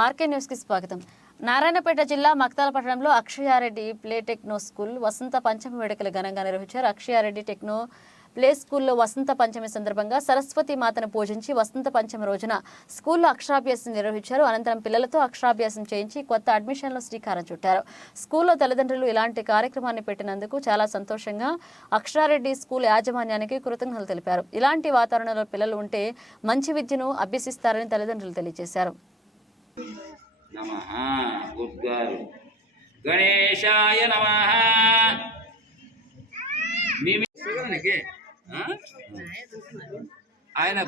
RK news కి స్వాగతం. నారాయణపేట జిల్లా మక్తాలపట్నంలో అక్షయారెడ్డి ప్లే టెక్నో స్కూల్ వసంత పంచమి వేడుకలు ఘనంగా నిర్వహించారు. అక్షయారెడ్డి టెక్నో ప్లే స్కూల్లో వసంత పంచమి సందర్భంగా సరస్వతి మాతను పూజించి వసంత పంచమి రోజున స్కూల్లో అక్షరాభ్యాసం నిర్వహించారు. అనంతరం పిల్లలతో అక్షరాభ్యాసం చేయించి కొత్త అడ్మిషన్లు శ్రీకారం చుట్టారు. స్కూల్లో తల్లిదండ్రులు ఇలాంటి కార్యక్రమాన్ని పెట్టినందుకు చాలా సంతోషంగా అక్షరారెడ్డి స్కూల్ యాజమాన్యానికి కృతజ్ఞతలు తెలిపారు. ఇలాంటి వాతావరణంలో పిల్లలు ఉంటే మంచి విద్యను అభ్యసిస్తారని తల్లిదండ్రులు తెలియజేశారు. नमः गुड्गारु गणेशाय नमः ఆయన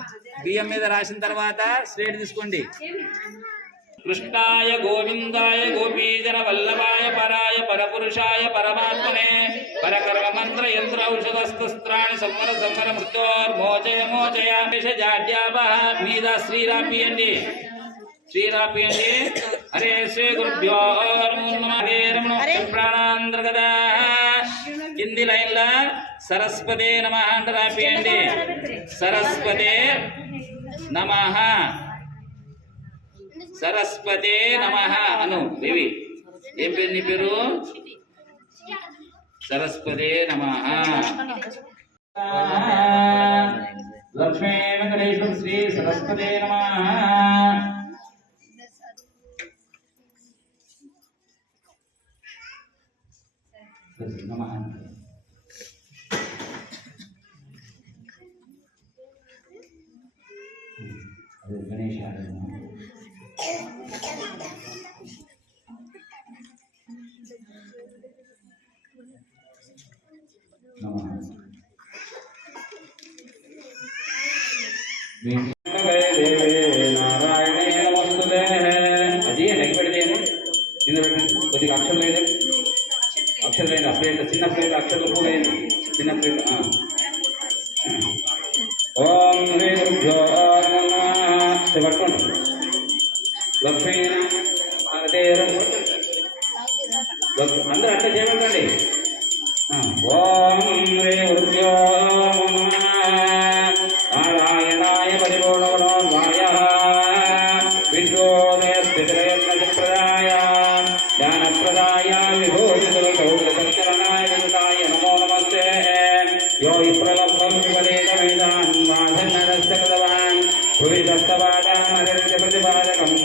బియ్యం మీద రాసిన తర్వాత స్లేట్ తీసుకోండి. కృష్ణాయ గోవిందాయ గోపీజన వల్లభాయ పరాయ పరపురుషాయ పరమాత్మనే పరకర్మ మంత్ర యంత్ర ఔషధస్త్రాణి సంవర సంవర మృత్యోర్మోచయ మోచయ జాడ్యాపహ మీద శ్రీరాపియండి. శ్రీరాపియండి. హరే శ్రీ గురుభ్యో ప్రాణాంతర్గత కింది లైన్ల సరస్వతే నమః అంట రాపియండి. సరస్వతే నమః సరస్వతే నమః అను. ఇవి ఏం పేరు నీ పేరు? సరస్వతే నమః. లక్ష్మీ వెంకటేశ్వర శ్రీ సరస్వతే నమః. नमः गणेशाय नमः. नारायणे नमस्तुते. अजी नेक पेडितेनु इंदु कोद्दिगा अक्षर लेदु अक्षर लेद प्लेट चिन्न प्लेट अक्षर पूरैंది చిన్న ప్లేట్. ఓం శ్రీ గురుభ్యో నమః. పట్టుకోండి. లక్ష్మీ భారతేరం అందరూ అట్లా చేయమంటండి. ఓం శ్రీ గురుభ్యో నమః. నారాయణాయ పరిపూర్ణగుణోద్వాయ విశ్వోదయ స్థితిరయత్న ప్రదాయ జ్ఞానప్రదాయ విభూతికౌకరణాయ విదుతాయ నమో నమస్తే. यो प्रलब्धं विपरीतमेधान् वाधन्नरस्य कृतवान् पुरितस्तवादामरत्यप्रतिपादकम्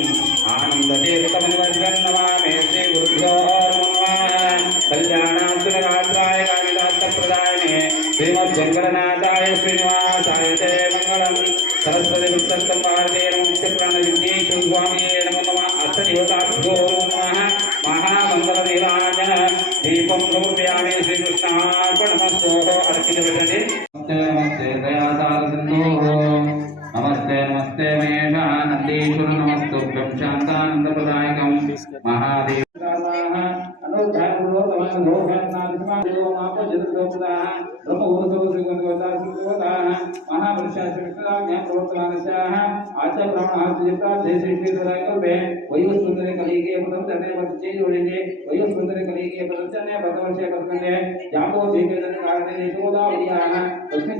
आनन्दतीर्थमनिवर्गं नमामि. श्रीगुरुभ्यो नमः. कल्याणान्तरात्राय कामितार्थप्रदायिने श्रीमद्वेङ्कटनाथाय श्रीनिवासाय ते मङ्गलम्. सरस्वती वृत्तस्थं भारतेन मुक्तिप्राणविद्येषु स्वामिये नमो नमः. अष्टदेवताभ्यो नमः. महामङ्गलनीराजन दीपं समर्पयामि. श्रीकृष्णार्पणमस्तु. अर्पितवदने नमस्ते दयासारसिन्धो नमस्ते नमस्ते महेशानन्दीश्वर नमस्तुभ्यं शान्तानन्दप्रदायकं महादेव वयोस्वंदरे कलिगे पदम तने बच्चे जोड़ेंगे. वयोस्वंदरे कलिगे पदम तने 10 वर्ष करते हैं. जांबो देवे ने कारण ने शोधा विद्या लक्ष्मी